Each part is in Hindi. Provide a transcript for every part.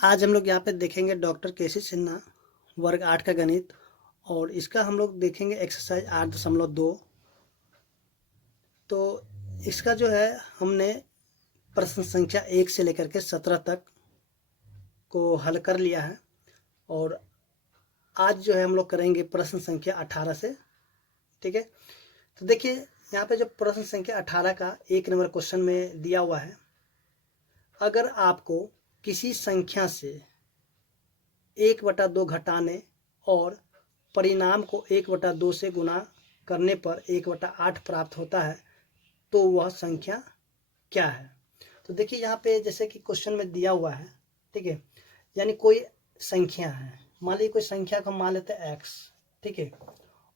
आज हम लोग यहाँ पे देखेंगे डॉक्टर केसी सिन्हा वर्ग 8 का गणित। और इसका हम लोग देखेंगे एक्सरसाइज 8.2। तो इसका जो है हमने प्रश्न संख्या 1 से लेकर के 17 तक को हल कर लिया है। और आज जो है हम लोग करेंगे प्रश्न संख्या 18 से। ठीक है, तो देखिए यहाँ पे जो प्रश्न संख्या 18 का 1 नंबर क्वेश्चन में दिया हुआ है, अगर आपको किसी संख्या से 1/2 घटाने और परिणाम को 1/2 से गुणा करने पर 1/8 प्राप्त होता है तो वह संख्या क्या है। तो देखिए यहाँ पे जैसे कि क्वेश्चन में दिया हुआ है, ठीक है, यानी कोई संख्या है, मान लीजिए कोई संख्या को मान लेते हैं x, ठीक है,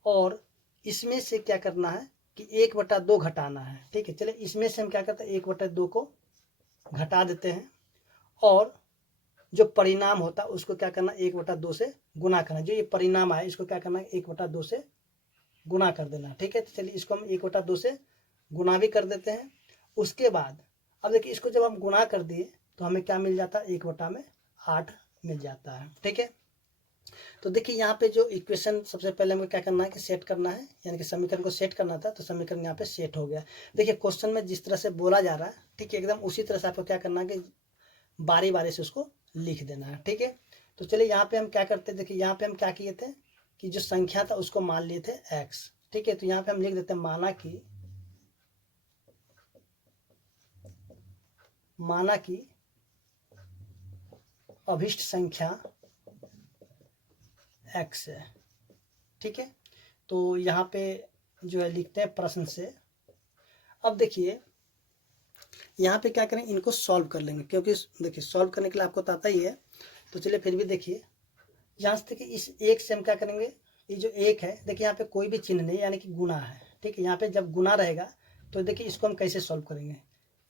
और इसमें से क्या करना है कि 1/2 घटाना है। ठीक है, चलिए इसमें से हम क्या करते हैं 1/2 को घटा देते हैं और जो परिणाम होता है उसको क्या करना 1/2 से गुना करना। जो ये परिणाम है इसको क्या करना है 1/2 से गुना कर देना। ठीक है, तो चलिए इसको हम 1/2 से गुना भी कर देते हैं। उसके बाद अब देखिए इसको जब हम गुना कर दिए तो हमें क्या मिल जाता है 1/8 मिल जाता है। ठीक है, तो देखिए यहाँ पे जो इक्वेशन सबसे पहले हमें क्या करना है कि सेट करना है, यानी कि समीकरण को सेट करना था, तो समीकरण यहाँ पे सेट हो गया। देखिए क्वेश्चन में जिस तरह से बोला जा रहा है, ठीक है, एकदम उसी तरह से आपको क्या करना है कि बारी बारी से उसको लिख देना है। ठीक है, तो चलिए यहाँ पे हम क्या करते हैं, देखिए यहाँ पे हम क्या किए थे कि जो संख्या था उसको मान लिए थे x। ठीक है, तो यहाँ पे हम लिख देते हैं माना कि अभिष्ट संख्या x है। ठीक है, तो यहाँ पे जो है लिखते हैं प्रश्न से। अब देखिए यहाँ पे क्या करें, इनको सॉल्व कर लेंगे, क्योंकि देखिए सॉल्व करने के लिए आपको तो आता ही है। तो चलिए फिर भी देखिए यहाँ से देखिए इस एक से हम क्या करेंगे, ये जो एक है देखिए यहाँ पे कोई भी चिन्ह नहीं, यानी कि गुना है। ठीक है, यहाँ पे जब गुना रहेगा तो देखिए इसको हम कैसे सॉल्व करेंगे,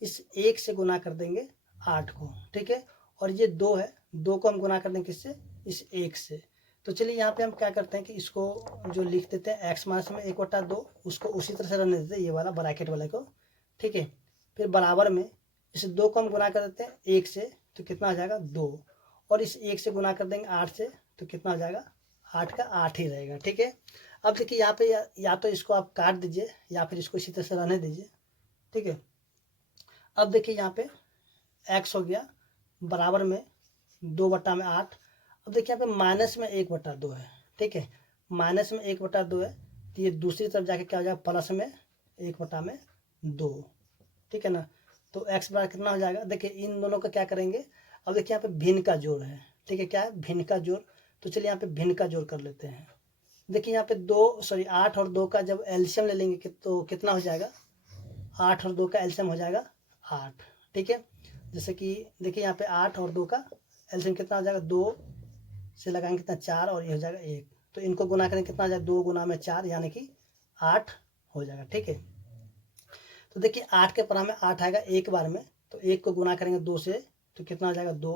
इस एक से गुना कर देंगे 8 को। ठीक है, और ये 2 है, 2 को हम गुना कर देंगे किससे, इस एक से। तो चलिए यहाँ पे हम क्या करते हैं कि इसको जो लिख देते हैं एक्स माइनस में 1/2, उसको उसी तरह से रहने देते हैं, ये वाला ब्रैकेट वाले को। ठीक है, फिर बराबर में इस 2 को हम गुना कर देते हैं 1 से, तो कितना हो जाएगा 2, और इस 1 से गुना कर देंगे 8 से, तो कितना हो जाएगा 8 का 8 ही रहेगा। ठीक है, अब देखिए यहाँ पे या तो इसको आप काट दीजिए या फिर इसको इसी तरह से रहने दीजिए। ठीक है, अब देखिए यहाँ पे x हो गया बराबर में 2/8। अब देखिए यहाँ पे माइनस में 1/2 है। ठीक है, माइनस में 1/2 है, तो ये दूसरी तरफ जाके क्या हो जाएगा प्लस में 1/2। ठीक है ना, तो x बराबर कितना हो जाएगा, देखिए इन दोनों का क्या करेंगे। अब देखिए यहाँ पे भिन्न का जोड़ है। ठीक है, क्या है भिन्न का जोड़, तो चलिए यहाँ पे भिन्न का जोड़ कर लेते हैं। देखिए यहाँ पे 8 और 2 का जब एल्शियम ले लेंगे तो कितना हो जाएगा, 8 और 2 का एल्शियम हो जाएगा 8। ठीक है, जैसे कि देखिए यहाँ पे 8 और 2 का एल्शियम कितना हो जाएगा, 2 से लगाएंगे कितना 4, और ये हो जाएगा 1। तो इनको गुना करेंगे कितना हो जाएगा 2 गुना में 4 यानी कि 8 हो जाएगा। ठीक है, तो देखिए 8 के परा में 8 आएगा एक बार में, तो 1 को गुना करेंगे 2 से, तो कितना हो जाएगा 2।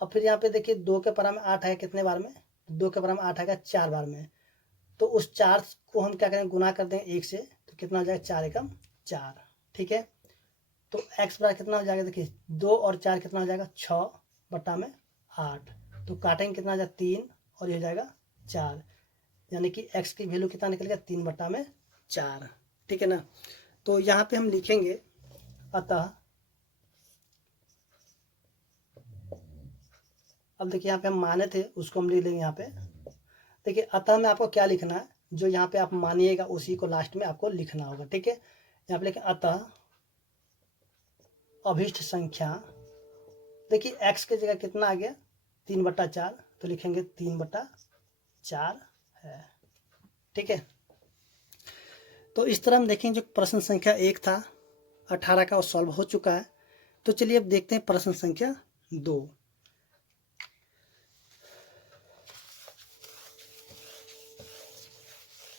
और फिर यहाँ पे देखिए 2 के परा में 8 आएगा कितने बार में, 2 के परा में 8 आएगा 4 बार में, तो उस 4 को हम क्या करेंगे गुना कर देंगे 1 से, तो कितना हो जाएगा 4 एकम 4। ठीक है, तो x बराबर कितना हो जाएगा, देखिए 2 और 4 कितना हो जाएगा 6/8, तो काटेंगे कितना हो जाएगा 3, और ये हो जाएगा 4, यानी कि x की वैल्यू कितना निकल गया 3/4। ठीक है ना, तो यहाँ पे हम लिखेंगे अतः, अब देखिए यहाँ पे हम माने थे उसको हम लिख लेंगे यहाँ पे। देखिए अतः में आपको क्या लिखना है, जो यहाँ पे आप मानिएगा उसी को लास्ट में आपको लिखना होगा। ठीक है, यहाँ पे लिखें अतः अभिष्ट संख्या, देखिए x की जगह कितना आ गया 3/4, तो लिखेंगे 3/4 है। ठीक है, तो इस तरह हम देखेंगे जो प्रश्न संख्या 1 था 18 का वो सॉल्व हो चुका है। तो चलिए अब देखते हैं प्रश्न संख्या 2।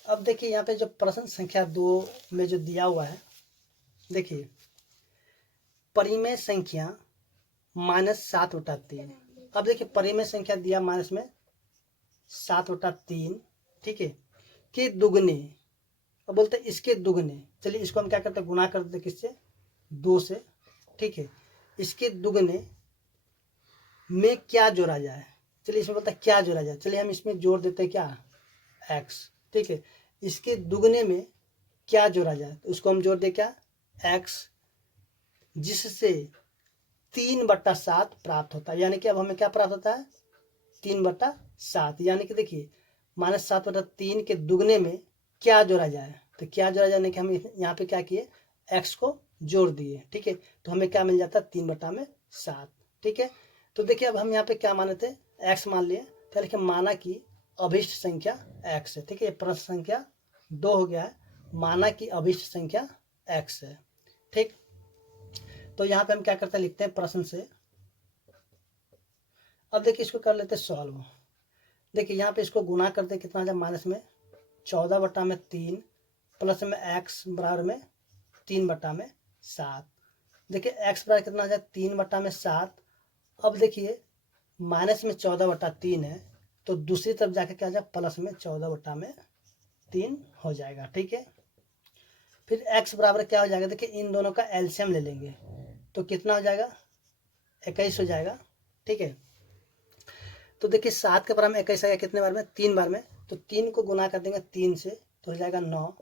अब देखिए यहाँ पे जो प्रश्न संख्या 2 में जो दिया हुआ है, देखिए परिमेय संख्या -7/3। अब देखिए परिमेय संख्या दिया माइनस में 7/3, ठीक है, के दुगने, अब बोलते हैं इसके दुगने। चलिए इसको हम क्या करते हैं गुना कर देते किससे, 2 से। ठीक है, इसके दुगने में क्या जोड़ा जाए। चलिए इसमें बोलता है क्या जोड़ा जाए, चलिए हम इसमें जोड़ देते हैं क्या, x, ठीक है। इसके दुगने में क्या जोड़ा जाए, तो उसको हम जोड़ दे क्या, x, जिससे 3/7 प्राप्त होता है। यानी कि अब हमें क्या प्राप्त होता है, 3/7। यानी कि देखिए -7/3 के दुगने में क्या जोड़ा जाए, तो क्या जोड़ा जाने कि हम यहाँ पे क्या किए, x को जोड़ दिए, ठीक है। तो हमें क्या मिल जाता है, 3/7, ठीक है। तो देखिए अब हम यहाँ पे क्या माने थे, x मान लिए, तो लिखे माना कि अभिष्ट संख्या x है, ठीक है। प्रश्न संख्या 2 हो गया है, माना कि अभिष्ट संख्या x है, ठीक। तो यहाँ पे हम क्या करते हैं, लिखते हैं प्रश्न से। अब देखिए इसको कर लेते हैं सॉल्व। देखिए यहाँ पे इसको गुना करते कितना आ जाए, माइनस में 14/3 प्लस में x बराबर में 3/7। देखिए x बराबर कितना आ जाए, 3/7। अब देखिए माइनस में 14/3 है, तो दूसरी तरफ जाके क्या आ जाए, प्लस में 14/3 हो जाएगा, ठीक है। फिर x बराबर क्या हो जाएगा, देखिए इन दोनों का एलसीएम ले लेंगे तो कितना हो जाएगा, 21 हो जाएगा, ठीक है। तो देखिए 7 के बराबर में 21 आएगा कितने बार में, 3 बार में, तो 3 को गुना कर देंगे 3 से तो हो जाएगा 9।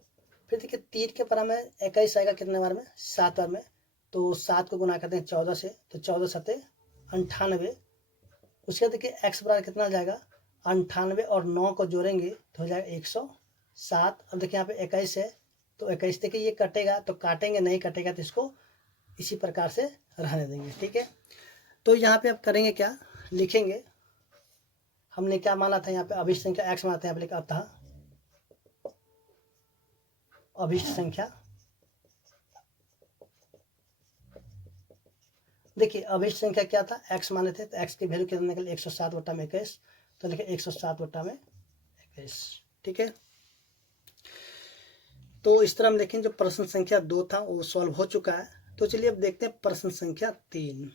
फिर देखिए 3 के बराबर में 21 आएगा कितने बार में, 7 बार में, तो 7 को गुना कर देंगे 14 से, तो 14 7 98। उसके बाद देखिए x बराबर कितना आ जाएगा, 98 और 9 को जोड़ेंगे तो हो जाएगा 107। अब देखिए यहाँ पे 21 है, तो 21 देखिए ये कटेगा, तो काटेंगे नहीं कटेगा तो इसको इसी प्रकार से रहने देंगे, ठीक है। तो यहाँ पे अब करेंगे क्या, लिखेंगे, हमने क्या माना था यहाँ पे, अभिष्ट संख्या x माना था, यहाँ पे लिखा था अभिष्ट संख्या। देखिए अभिष्ट संख्या क्या था, x माने थे, तो x की वैल्यू कितना निकले, 107/21, तो लिखे 107/21, ठीक है। तो इस तरह हम देखें जो प्रश्न संख्या 2 था वो सॉल्व हो चुका है। तो चलिए अब देखते हैं प्रश्न संख्या 3।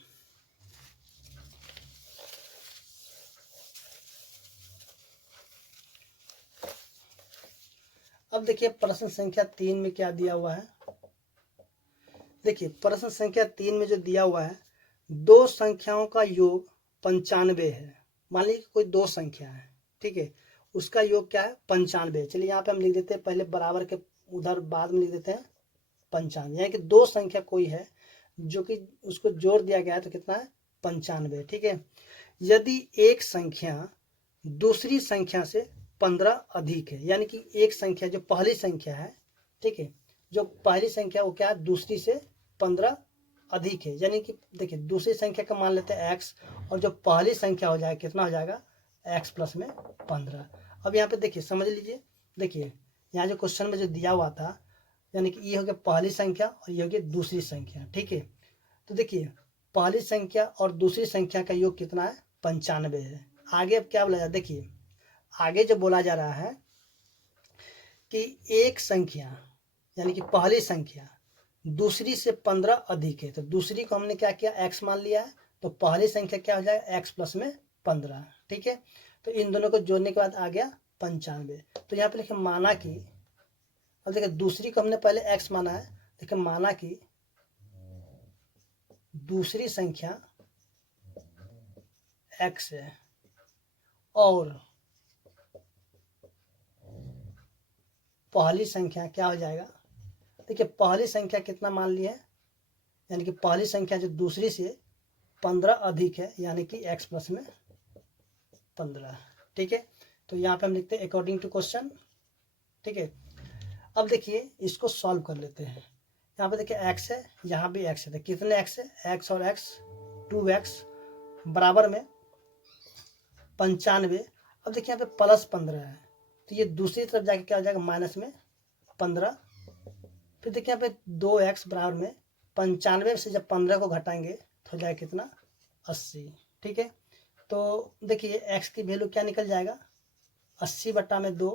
अब देखिए प्रश्न संख्या 3 में क्या दिया हुआ है। देखिए प्रश्न संख्या 3 में जो दिया हुआ है, दो संख्याओं का योग 95 है। मान लीजिए कोई दो संख्या है, ठीक है, उसका योग क्या है, 95। चलिए यहाँ पे हम लिख देते हैं, पहले बराबर के उधर बाद में लिख देते हैं 95। यानी कि दो संख्या कोई है जो कि उसको जोड़ दिया गया है, तो कितना है, 95, ठीक है। यदि एक संख्या दूसरी संख्या से 15 अधिक है, यानी कि एक संख्या जो पहली संख्या है, ठीक है, जो पहली संख्या वो क्या है, दूसरी से 15 अधिक है। यानी कि देखिए दूसरी संख्या का मान लेते हैं x, और जो पहली संख्या हो जाएगा कितना हो जाएगा, x प्लस में 15। अब यहाँ पे देखिए समझ लीजिए, देखिए यहाँ जो क्वेश्चन में जो दिया हुआ था, यानी कि ये हो गया पहली संख्या और ये हो गया दूसरी संख्या, ठीक है। तो देखिए पहली संख्या और दूसरी संख्या का योग कितना है, 95 है। आगे अब क्या बोला जाए, देखिए आगे जो बोला जा रहा है कि एक संख्या यानी कि पहली संख्या दूसरी से 15 अधिक है, तो दूसरी को हमने क्या किया, x मान लिया है, तो पहली संख्या क्या हो जाएगा, x प्लस में 15, ठीक है। तो इन दोनों को जोड़ने के बाद आ गया 95। तो यहाँ पे लिखे माना कि, अब देखिए दूसरी को हमने पहले x माना है, देखिए माना कि दूसरी संख्या x है और पहली संख्या क्या हो जाएगा, देखिए पहली संख्या कितना मान लिया है, यानी कि पहली संख्या जो दूसरी से 15 अधिक है, यानी कि x प्लस में 15, ठीक है। तो यहाँ पे हम लिखते हैं अकॉर्डिंग टू क्वेश्चन, ठीक है। अब देखिए इसको सॉल्व कर लेते हैं। यहाँ पे देखिए x है, यहाँ भी x है, तो कितने x है, x और x 2x बराबर में 95। अब देखिए यहाँ पे प्लस 15 है, तो ये दूसरी तरफ जाके क्या हो जाएगा, माइनस में 15। फिर देखिए यहाँ पे 2x बराबर में 95 से जब 15 को घटाएंगे तो हो जाएगा कितना, 80, ठीक है। तो देखिए x की वैल्यू क्या निकल जाएगा, 80/2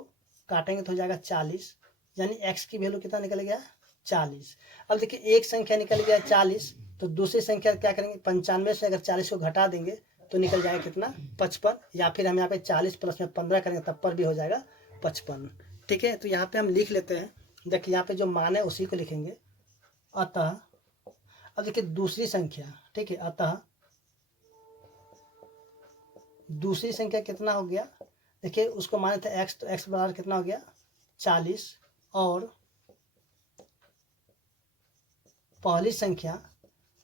काटेंगे तो हो जाएगा 40, यानी x की वैल्यू कितना निकल गया, 40। अब देखिए एक संख्या निकल गया 40, तो दूसरी संख्या क्या करेंगे, 95 से अगर 40 को घटा देंगे तो निकल जाएगा कितना, 55, या फिर हम यहाँ पे 40 प्लस में 15 करेंगे तब पर भी हो जाएगा 55, ठीक है। तो यहाँ पे हम लिख लेते हैं, देखिए यहाँ पे जो मान है उसी को लिखेंगे। अतः अब देखिए दूसरी संख्या, ठीक है, अतः दूसरी संख्या कितना हो गया, देखिए उसको माने थे x, तो x बराबर कितना हो गया 40, और पहली संख्या,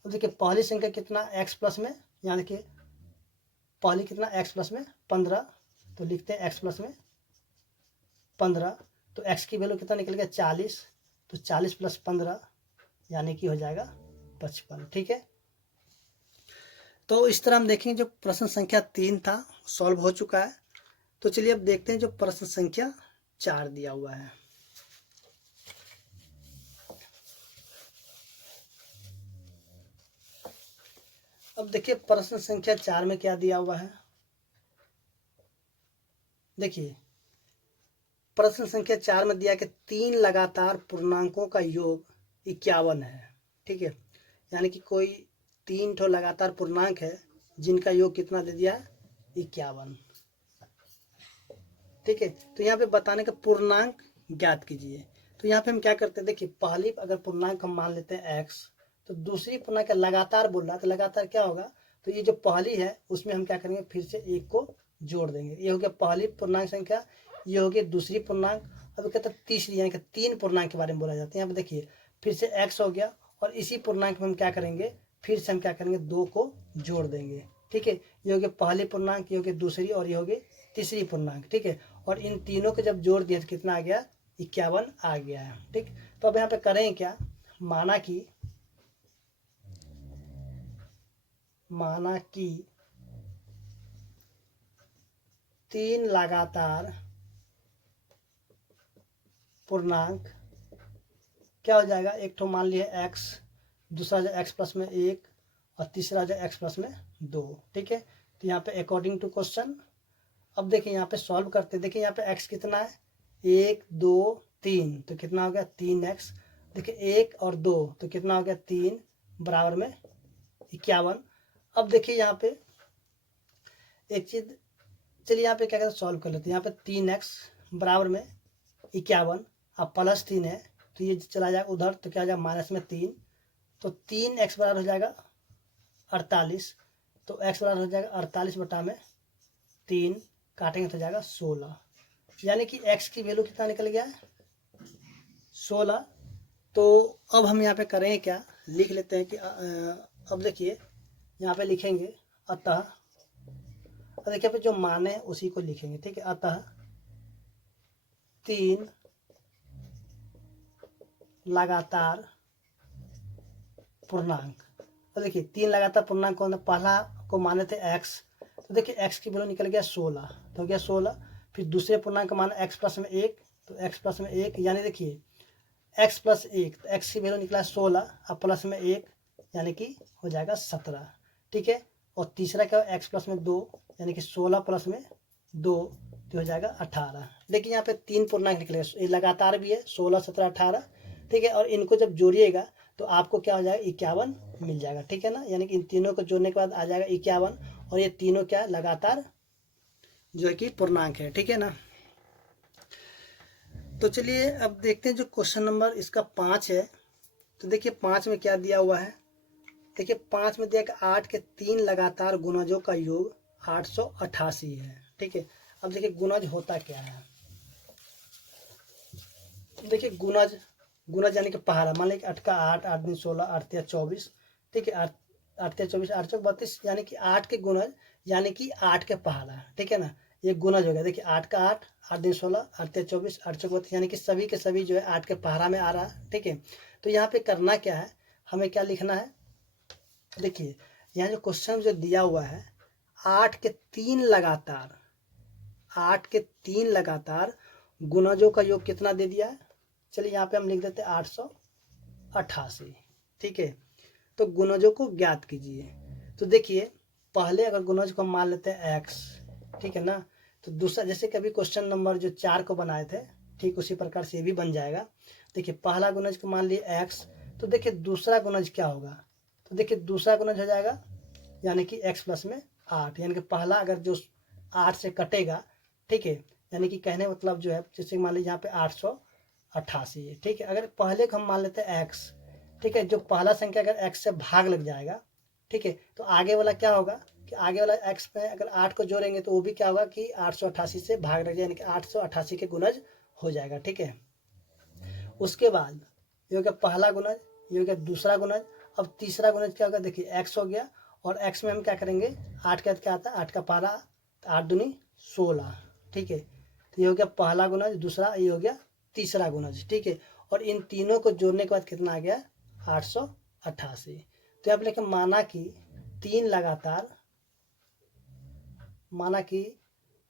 अब देखिए पहली संख्या कितना x प्लस में, यहाँ देखिए पहली कितना x प्लस में 15, तो लिखते हैं x प्लस में 15, तो x की वैल्यू कितना निकल गया 40, तो 40 प्लस 15 यानी कि हो जाएगा 55। ठीक है, तो इस तरह हम देखेंगे जो प्रश्न संख्या 3 था सॉल्व हो चुका है। तो चलिए अब देखते हैं जो प्रश्न संख्या 4 दिया हुआ है। अब देखिए प्रश्न संख्या 4 में क्या दिया हुआ है। देखिए प्रश्न संख्या 4 में दिया कि 3 लगातार पूर्णांकों का योग 51 है। ठीक है, यानी कि कोई 3 ठो लगातार पूर्णांक है जिनका योग कितना दे दिया 51। ठीक है, तो यहाँ पे बताने का पूर्णांक ज्ञात कीजिए। तो यहाँ पे हम क्या करते हैं, देखिए पहली अगर पूर्णांक हम मान लेते हैं x, तो दूसरी पूर्णांक लगातार बोल रहा है, तो लगातार क्या होगा, तो ये जो पहली है उसमें हम क्या करेंगे फिर से एक को जोड़ देंगे। ये हो गया पहली पूर्णांक संख्या, ये हो गया दूसरी पूर्णांक। अब कहते हैं तीसरी, यानी कि 3 पूर्णांक के बारे में बोला जाता है। यहाँ पे देखिए फिर से x हो गया, और इसी पूर्णांक में हम क्या करेंगे, फिर से हम क्या करेंगे 2 को जोड़ देंगे। ठीक है, ये हो गया पहली पूर्णांक, ये हो गया दूसरी, और ये हो गई तीसरी पूर्णांक। ठीक है, और इन तीनों को जब जोड़ दिया तो कितना आ गया 51 आ गया है। ठीक, तो अब यहाँ पे करें क्या, माना कि 3 लगातार पूर्णांक क्या हो जाएगा, एक तो मान लिया x, दूसरा जो x प्लस में 1, और तीसरा जो x प्लस में 2। ठीक है, तो यहाँ पे अकॉर्डिंग टू क्वेश्चन, अब देखिए यहाँ पे सॉल्व करते, देखिए यहाँ पे x कितना है 1 2 3, तो कितना हो गया 3x। देखिए 1 और 2 तो कितना हो गया 3 बराबर में 51। अब देखिए यहाँ पे एक चीज, चलिए यहाँ पे क्या कहते हैं सॉल्व कर लेते हैं। यहाँ पे 3x बराबर में 51, अब प्लस 3 है तो ये चला जाएगा उधर, तो क्या हो जाएगा माइनस में 3, तो 3x बराबर हो जाएगा 48, तो x बराबर हो जाएगा 48 बटा में 3, काटेंगे तो जाएगा 16, यानी कि x की वैल्यू कितना निकल गया है 16। तो अब हम यहाँ पे करें क्या, लिख लेते हैं कि अब देखिए यहाँ पे लिखेंगे अतः, देखिए पे जो मान है उसी को लिखेंगे। ठीक है, अतः 3 लगातार पूर्णांक, तो देखिए 3 लगातार पूर्णांक कौन है, पहला को माने थे x, तो देखिए x की वैल्यू निकल गया 16, तो हो गया 16। फिर दूसरे पूर्णांक का माना x प्लस में 1, तो x प्लस में 1, यानी देखिए x प्लस 1, तो x की वैल्यू निकला 16, अब प्लस में 1 यानी कि हो जाएगा 17। ठीक है, और तीसरा क्या x प्लस में 2, यानी कि 16 प्लस में 2 तो हो जाएगा 18। देखिए यहाँ पे 3 पूर्णांक निकलेगा, ये लगातार भी है 16 17 18। ठीक है, और इनको जब जोड़िएगा तो आपको क्या हो जाएगा 51 मिल जाएगा। ठीक है ना, यानी कि इन तीनों को जोड़ने के बाद आ जाएगा 51, और ये तीनों क्या लगातार जो है कि पूर्णांक है। ठीक है ना, तो चलिए अब देखते हैं जो क्वेश्चन नंबर इसका 5 है। तो देखिए 5 में क्या दिया हुआ है, देखिए 5 में दिया कि 8 के 3 लगातार गुणजों का योग 888 है। ठीक है, अब देखिए गुणज होता क्या है, देखिए गुणज यानी कि पहाड़ा, मान लीजिए 8 का 8, 8 दिन 16, 8 तिया 24। ठीक है, 8 तिया 24, 8 चौक 32, यानी कि 8 के गुणज यानी कि 8 के पहाड़ा। ठीक है ना, ये गुणज हो गया। देखिए 8 का 8, 8 दिन 16, 8 तिया 24, 8 चौक 32, यानी कि सभी के सभी जो है 8 के पहाड़ा में आ रहा है। ठीक है, तो यहाँ पे करना क्या है, हमें क्या लिखना है, देखिए यहाँ जो क्वेश्चन जो दिया हुआ है 8 के 3 लगातार, 8 के 3 लगातार गुणजों का योग कितना दे दिया है, चलिए यहाँ पे हम लिख देते हैं 888। ठीक है, तो गुणजों को ज्ञात कीजिए। तो देखिए पहले अगर गुणज को मान लेते हैं x, ठीक है ना, तो दूसरा जैसे कभी क्वेश्चन नंबर जो 4 को बनाए थे ठीक उसी प्रकार से ये भी बन जाएगा। देखिए पहला गुणज को मान लिए x, तो देखिए दूसरा गुणज क्या होगा, तो देखिए दूसरा गुणज हो जाएगा यानी कि x प्लस में 8, यानी कि पहला अगर जो 8 से कटेगा, ठीक है, यानी कि कहने मतलब जो है जैसे मान लीजिए यहाँ पे 888 है। ठीक है, अगर पहले को हम मान लेते हैं x, ठीक है, जो पहला संख्या अगर x से भाग लग जाएगा, ठीक है, तो आगे वाला क्या होगा कि आगे वाला एक्स में अगर 8 को जोड़ेंगे तो वो भी क्या होगा कि 888 से भाग रह जाएगा, यानी कि 888 के गुणज हो जाएगा। ठीक है, उसके बाद ये हो गया पहला गुणज, ये हो गया दूसरा गुणज। अब तीसरा गुणज क्या होगा, देखिए एक्स हो गया, और एक्स में हम क्या करेंगे, 8 के बाद क्या आता है, 8 का पारा, 8 दूनी 16। ठीक है, तो ये हो गया पहला गुणज, दूसरा, ये हो गया तीसरा गुणज। ठीक है, और इन तीनों को जोड़ने के बाद कितना आ गया, 888। तो आप लेकिन माना कि 3 लगातार, माना कि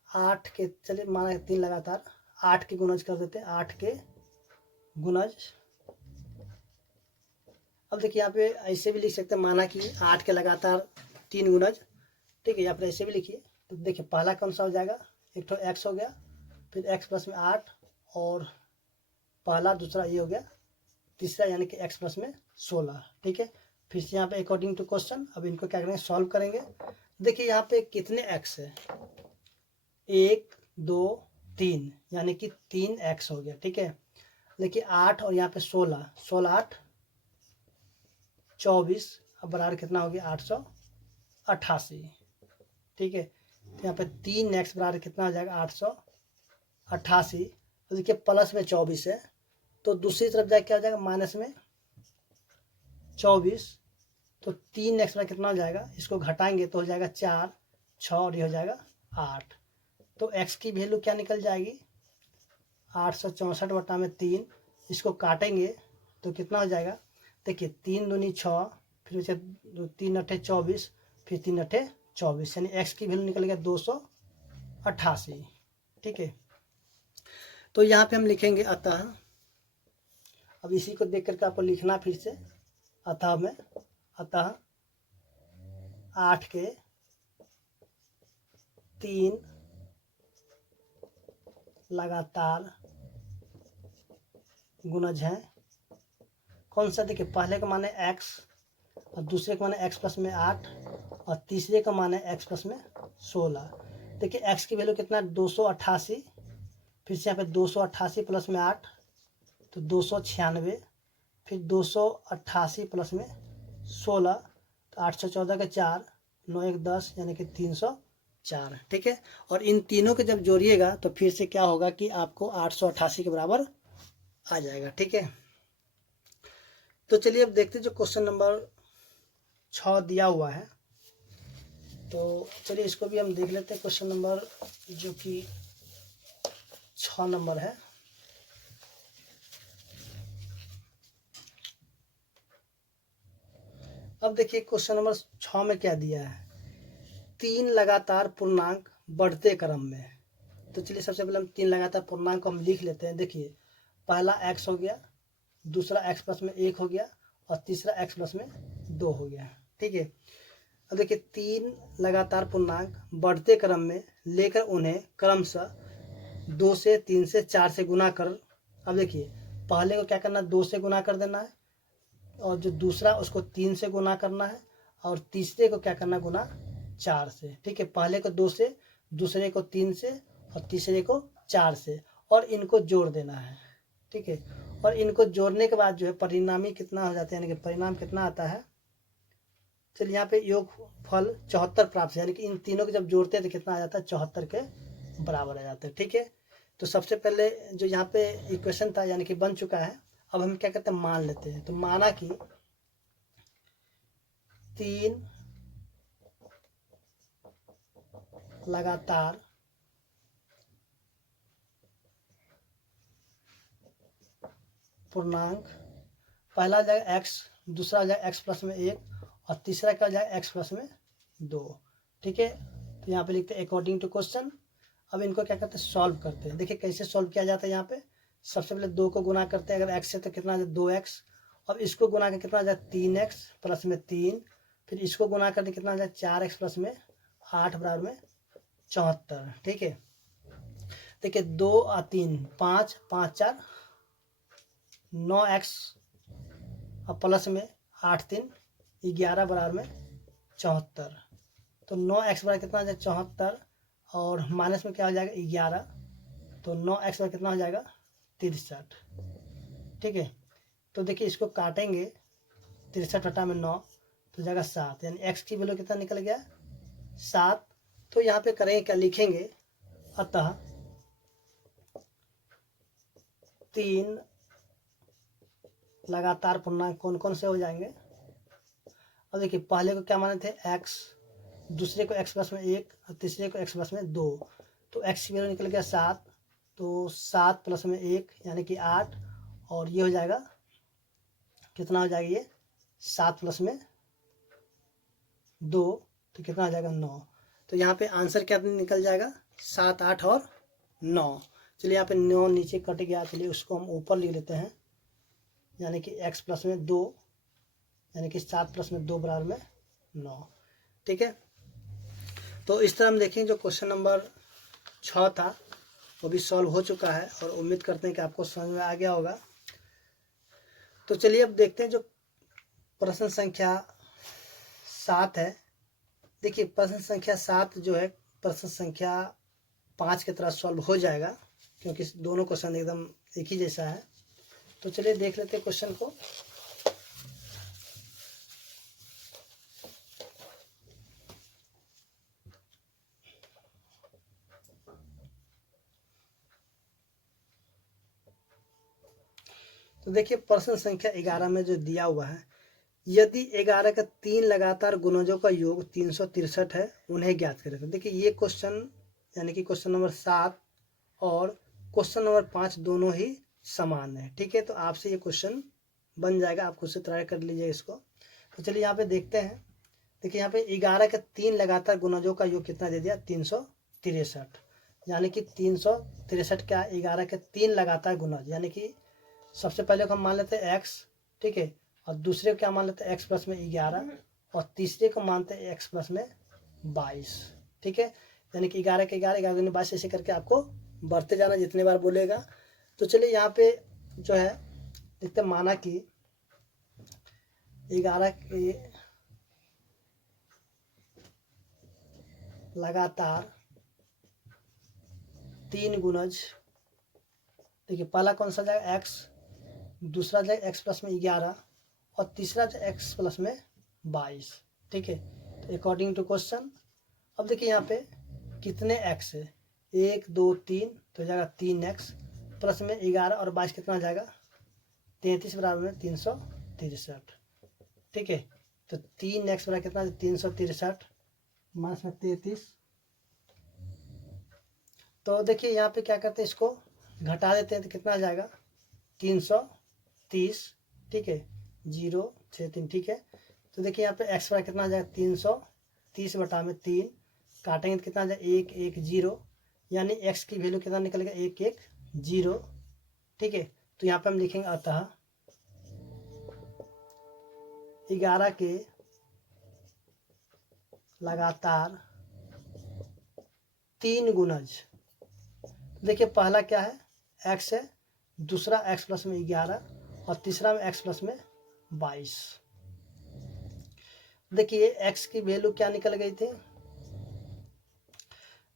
8 के, चलिए माना कि 3 लगातार 8 के गुणज कर देते हैं, 8 के गुणज। अब देखिए यहाँ पे ऐसे भी लिख सकते हैं, माना कि 8 के लगातार 3 गुणज। ठीक है, यहाँ पर ऐसे भी लिखिए। तो देखिए पहला कौन सा हो जाएगा, एक तो एक्स हो गया, फिर एक्स प्लस में 8, और पहला दूसरा ये हो गया तीसरा, यानी कि एक्स प्लस में 16। ठीक है, फिर से यहाँ पे अकॉर्डिंग टू क्वेश्चन अब इनको क्या करेंगे, सॉल्व करेंगे। देखिए यहाँ पे कितने एक्स है, 1 2 3, यानी कि 3 एक्स हो गया। ठीक है, देखिए 8 और यहाँ पे 16, 16 8 24, अब बराबर कितना हो गया, 888। ठीक है, तो यहाँ पे 3 एक्स बराबर कितना हो जाएगा, 888। तो देखिए प्लस में 24 है, तो दूसरी तरफ जाए क्या हो जाएगा, माइनस में 24। तो 3 एक्स में कितना हो जाएगा, इसको घटाएंगे तो हो जाएगा 4 6, और ये हो जाएगा 8। तो एक्स की वैल्यू क्या निकल जाएगी, 864 बटा में 3। इसको काटेंगे तो कितना हो जाएगा, देखिए 3 दूनी 6, फिर 3 अट्ठे 24, फिर 3 अट्ठे 24, यानी एक्स की वैल्यू निकल गया 288। ठीक है, तो यहाँ पे हम लिखेंगे अतः, अब इसी को देख करके आपको लिखना फिर से, अतः में, अतः 8 के 3 लगातार गुणज हैं। कौन सा, देखिए पहले का माने x, और दूसरे का माने x प्लस में 8, और तीसरे का माने x प्लस में 16। देखिए x की वैल्यू कितना, 288। फिर से यहाँ पे 288 प्लस में 8 तो 296, फिर 288 प्लस में 16 तो 814 के 4, 9 1 10, यानी कि 304। ठीक है, और इन तीनों के जब जोड़िएगा तो फिर से क्या होगा कि आपको 888 के बराबर आ जाएगा। ठीक है, तो चलिए अब देखते हैं जो क्वेश्चन नंबर 6 दिया हुआ है। तो चलिए इसको भी हम देख लेते हैं, क्वेश्चन नंबर जो कि 6 नंबर है। अब देखिए क्वेश्चन नंबर 6 में क्या दिया है, 3 लगातार पूर्णांक बढ़ते क्रम में। तो चलिए सबसे पहले हम 3 लगातार पूर्णांक को हम लिख लेते हैं। देखिए पहला x हो गया, दूसरा x प्लस में 1 हो गया, और तीसरा x प्लस में 2 हो गया। ठीक है, अब देखिए 3 लगातार पूर्णांक बढ़ते क्रम में लेकर उन्हें क्रमशः 2 से 3 से 4 से गुना कर। अब देखिए पहले को क्या करना है, 2 से गुना कर देना है, और जो दूसरा उसको 3 से गुना करना है, और तीसरे को क्या करना है, गुना 4 से। ठीक है, पहले को 2 से, दूसरे को 3 से, और तीसरे को 4 से, और इनको जोड़ देना है। ठीक है, और इनको जोड़ने के बाद जो है परिणामी कितना हो जाता है, यानी कि परिणाम कितना आता है, चलिए यहाँ पे योग फल 74 प्राप्त है, यानी कि इन तीनों को जब जोड़ते हैं तो कितना आ जाता है, 74 के बराबर आ जाता है। ठीक है, तो सबसे पहले जो यहाँ पे इक्वेशन था यानी कि बन चुका है। अब हम क्या करते हैं, मान लेते हैं। तो माना कि 3 लगातार पूर्णांक, पहला आ जाएगा x, दूसरा आ जाएगा x प्लस में 1, और तीसरा क्या हो जाएगा x प्लस में 2। ठीक है, तो यहाँ पे लिखते हैं अकॉर्डिंग टू क्वेश्चन। अब इनको क्या करते हैं, सॉल्व करते हैं। देखिए कैसे सॉल्व किया जाता है, यहाँ पे सबसे पहले 2 को गुना करते हैं, अगर x है तो कितना आ जाए 2x, अब इसको गुना करके कितना आ जाए 3x प्लस में 3, फिर इसको गुना करके कितना आ जाए 4x प्लस में 8 बराबर में 74। ठीक है, देखिए 2 और 3 5, 5 4 9x, और प्लस में 8 3 11 बराबर में 74। तो 9x बराबर कितना आ जाएगा 74, और माइनस में क्या हो जाएगा 11, तो 9x बराबर कितना हो जाएगा 63। ठीक है, तो देखिए इसको काटेंगे, 63 बटा में 9 तो जाएगा 7, यानी x की वैल्यू कितना निकल गया 7। तो यहाँ पे करेंगे क्या, लिखेंगे अतः 3 लगातार पूर्णांक कौन कौन से हो जाएंगे। अब देखिए पहले को क्या माने थे x, दूसरे को x प्लस में 1 और तीसरे को x प्लस में 2। तो x की वैल्यू निकल गया 7, तो 7 प्लस में 1 यानी कि 8, और ये हो जाएगा कितना हो जाएगा ये 7 प्लस में 2 तो कितना हो जाएगा 9। तो यहाँ पे आंसर क्या निकल जाएगा 7, 8 और 9। चलिए यहाँ पे 9 नीचे कट गया, चलिए उसको हम ऊपर लिख लेते हैं, यानी कि x प्लस में 2 यानी कि 7 प्लस में 2 बराबर में 9। ठीक है, तो इस तरह हम देखें जो क्वेश्चन नंबर 6 था वो भी सॉल्व हो चुका है और उम्मीद करते हैं कि आपको समझ में आ गया होगा। तो चलिए अब देखते हैं जो प्रश्न संख्या 7 है। देखिए प्रश्न संख्या 7 जो है प्रश्न संख्या 5 की तरह सॉल्व हो जाएगा, क्योंकि दोनों क्वेश्चन एकदम एक ही जैसा है। तो चलिए देख लेते हैं क्वेश्चन को। तो देखिए प्रश्न संख्या 11 में जो दिया हुआ है, यदि 11 का 3 लगातार गुणजों का योग 363 है, उन्हें ज्ञात करें। तो देखिए ये क्वेश्चन यानी कि क्वेश्चन नंबर 7 और क्वेश्चन नंबर 5 दोनों ही समान है। ठीक है, तो आपसे ये क्वेश्चन बन जाएगा, आप खुद से ट्राई कर लीजिए इसको। तो चलिए यहाँ पे देखते हैं। देखिए यहाँ पे 11 का 3 लगातार गुणजों का योग कितना दे दिया 363, यानी कि 363 क्या 11 के 3 लगातार गुणज, यानी कि सबसे पहले को हम मान लेते हैं x, ठीक है, और दूसरे को क्या मान लेते हैं x प्लस में 11, और तीसरे को मानते हैं x प्लस में 22। ठीक है, यानी कि 11 के 11 11 22 ऐसे करके आपको बढ़ते जाना जितने बार बोलेगा। तो चलिए यहाँ पे जो है देखते माना कि 11 के लगातार 3 गुणज, देखिए पहला कौन सा जाएगा x, दूसरा जाएगा x प्लस में 11 और तीसरा जाएगा x प्लस में 22। ठीक है, तो अकॉर्डिंग टू क्वेश्चन अब देखिए यहाँ पे कितने x है 1 2 3, तो जाएगा 3x प्लस में 11 और 22 कितना जाएगा 33 बराबर में 363। ठीक है, तो 3x बराबर कितना 363 माइनस में 33। तो देखिए यहाँ पे क्या करते हैं, इसको घटा देते हैं तो कितना आ जाएगा 330। ठीक है, 0 6 3। ठीक है, तो देखिए यहाँ पे x बराबर कितना आ जाएगा 330 बटा में 3, काटेंगे तो कितना आ जाएगा 1 1 0, यानी x की वैल्यू कितना निकलेगा 1 1 0। ठीक है, तो यहाँ पे हम लिखेंगे अतः 11 के लगातार 3 गुणज, देखिए पहला क्या है x है, दूसरा x प्लस में 11 और तीसरा में x प्लस में 22। देखिए x की वैल्यू क्या निकल गई थी,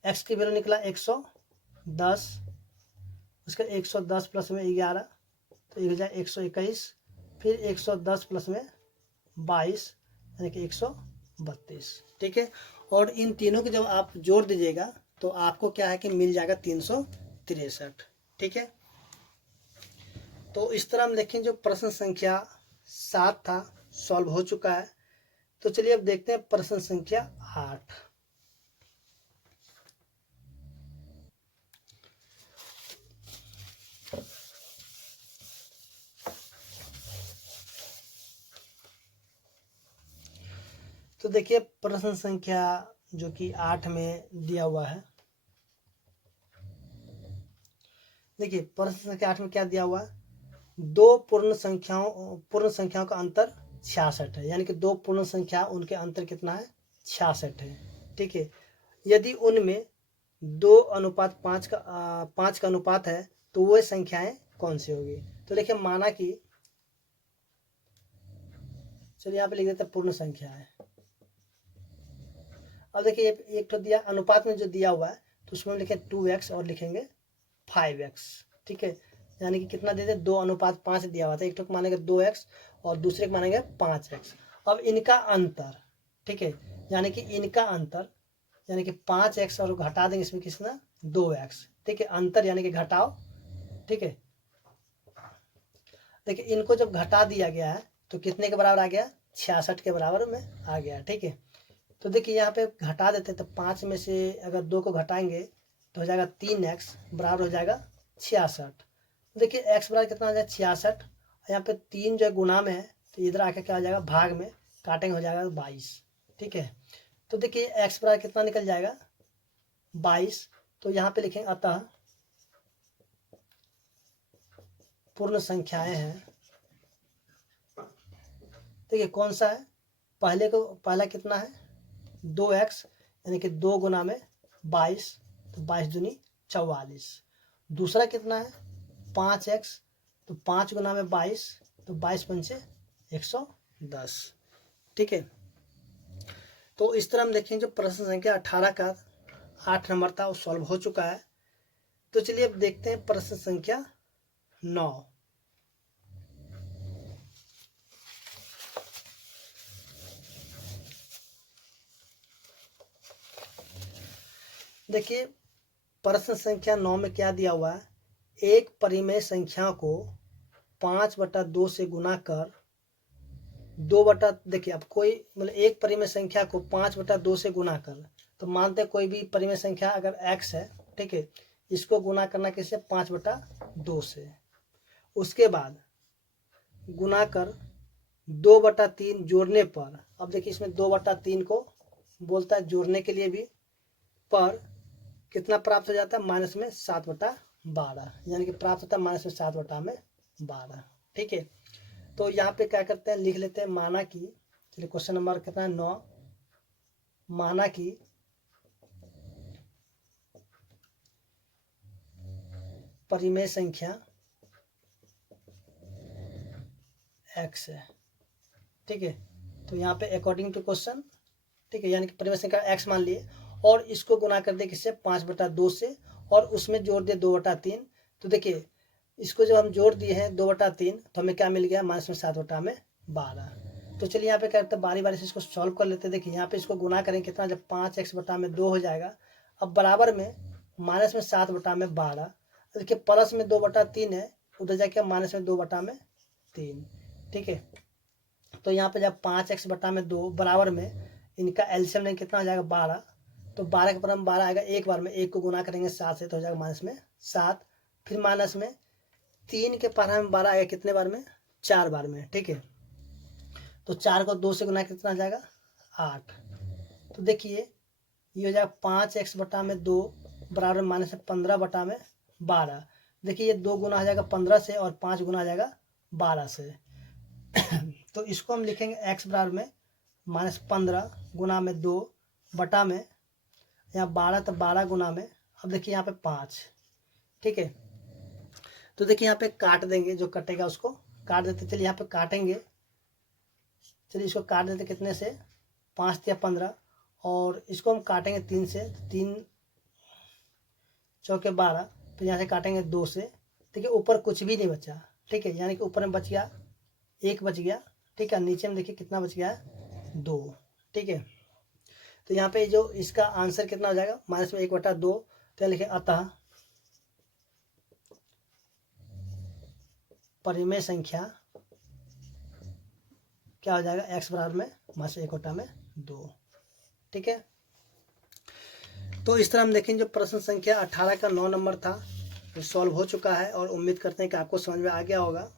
x की वैल्यू निकला 110, उसका 110 प्लस में 11 तो 121, फिर 110 प्लस में 22 यानी कि 132। ठीक है, और इन तीनों के जब आप जोड़ दीजिएगा तो आपको क्या है कि मिल जाएगा 363। ठीक है, तो इस तरह हम देखें जो प्रश्न संख्या 7 था सॉल्व हो चुका है। तो चलिए अब देखते हैं प्रश्न संख्या 8। तो देखिए प्रश्न संख्या जो कि 8 में दिया हुआ है, देखिए प्रश्न संख्या 8 में क्या दिया हुआ है, दो पूर्ण संख्याओं का अंतर 66 है, यानी कि दो पूर्ण संख्या उनके अंतर कितना है 66 है। ठीक है, यदि उनमें 2:5 का अनुपात है तो वह संख्याएं कौन सी होगी। तो देखिए माना कि चलिए यहाँ पे लिख देते हैं पूर्ण संख्या है। अब देखिए एक तो दिया अनुपात में जो दिया हुआ है तो उसमें लिखे 2x और लिखेंगे 5x। ठीक है, यानी कि कितना दे दे 2:5 दिया हुआ था, एक तो मानेंगे 2x और दूसरे को मानेंगे 5x। अब इनका अंतर, ठीक है, यानी कि इनका अंतर यानी कि 5x और घटा देंगे इसमें कितना 2x, ठीक है, अंतर यानी कि घटाओ, ठीक है। देखिए इनको जब घटा दिया गया है तो कितने के बराबर आ गया 66 के बराबर में आ गया, ठीक है। तो देखिए यहाँ पे घटा देते हैं तो 5 में से अगर 2 को घटाएंगे तो हो जाएगा 3x बराबर हो जाएगा 66। देखिए x बराबर कितना हो जाएगा 66, यहाँ पे 3 जो है गुना में है तो इधर आके क्या हो जाएगा भाग में, काटेंगे हो जाएगा 22, ठीक है। तो देखिए x बराबर कितना निकल जाएगा 22, तो यहाँ पे लिखेंगे अतः पूर्ण संख्याएं हैं, देखिए कौन सा है, पहला कितना है 2x यानी कि 2 गुना में 22 तो 22 दूनी 44, दूसरा कितना है 5x तो 5 गुना में 22 तो 22 पंचे 110, ठीक है। तो इस तरह हम देखें जो प्रश्न संख्या 18 का 8 नंबर था वो सॉल्व हो चुका है। तो चलिए अब देखते हैं प्रश्न संख्या 9। देखिए प्रश्न संख्या 9 में क्या दिया हुआ है, एक परिमेय संख्या को 5/2 से गुना कर 2 बटा, देखिए अब कोई मतलब एक परिमेय संख्या को 5/2 से गुना कर, तो मानते हैं कोई भी परिमेय संख्या अगर x है, ठीक है, इसको गुना करना किससे 5/2 से, उसके बाद गुना कर 2/3 जोड़ने पर, अब देखिए इसमें 2/3 को बोलता है जोड़ने के लिए भी, पर कितना प्राप्त हो जाता है माइनस में 7/12, यानी कि प्राप्त होता है माइनस में 7/12, ठीक है। तो यहाँ पे क्या करते हैं लिख लेते हैं, माना कि, चलिए क्वेश्चन नंबर कितना है 9, माना कि परिमेय संख्या x है, ठीक है। तो यहाँ पे अकॉर्डिंग टू क्वेश्चन, ठीक है, यानी कि परिमेय संख्या x मान लिए और इसको गुना कर दे किससे 5/2 से और उसमें जोड़ दे 2/3, तो देखिए इसको जब हम जोड़ दिए हैं 2/3 तो हमें क्या मिल गया माइनस में 7/12। तो चलिए यहाँ पे क्या करते हैं बारी बारी से इसको सॉल्व कर लेते हैं। देखिए यहाँ पे इसको गुना करेंगे कितना, जब 5x/2 हो जाएगा, अब बराबर में माइनस में 7/12, देखिए प्लस में 2/3 है, उधर जाके माइनस में 2/3, ठीक है। तो यहाँ पे जब 5x/2 बराबर में इनका एलसीएम लेंगे कितना हो जाएगा 12, तो 12 के बराबर 12 आएगा, एक बार में एक को गुना करेंगे 7 से तो हो जाएगा माइनस में 7, फिर माइनस में 3 के पारा में 12 आएगा कितने बार में 4 बार में, ठीक है। तो 4 को 2 से गुना कितना आ जाएगा 8, तो देखिए ये हो जाएगा 5x/2 बराबर माइनस 15/12, देखिए ये 2 गुना आ जाएगा 15 से और 5 गुना आ जाएगा 12 से। तो इसको हम लिखेंगे x बराबर में माइनस 15 गुना में 2 बटा में यहाँ 12 तो 12 गुना में, अब देखिए यहाँ पे 5, ठीक है। तो देखिए यहाँ पे काट देंगे, जो कटेगा उसको काट देते, चलिए यहाँ पे काटेंगे, चलिए इसको काट देते कितने से 5 या 15 और इसको हम काटेंगे 3 से, 3 चौके 12, फिर यहाँ से काटेंगे 2 से, देखिए ऊपर कुछ भी नहीं बचा, ठीक है, यानी कि ऊपर में बच गया 1 बच गया, ठीक है, नीचे में देखिए कितना बच गया है 2, ठीक है। तो यहाँ पे जो इसका आंसर कितना हो जाएगा माइनस में 1/2, तो लिखे अतः परिमेय संख्या क्या हो जाएगा x बराबर में माइनस 1/2, ठीक है। तो इस तरह हम देखें जो प्रश्न संख्या 18 का 9 नंबर था वो सॉल्व हो चुका है और उम्मीद करते हैं कि आपको समझ में आ गया होगा।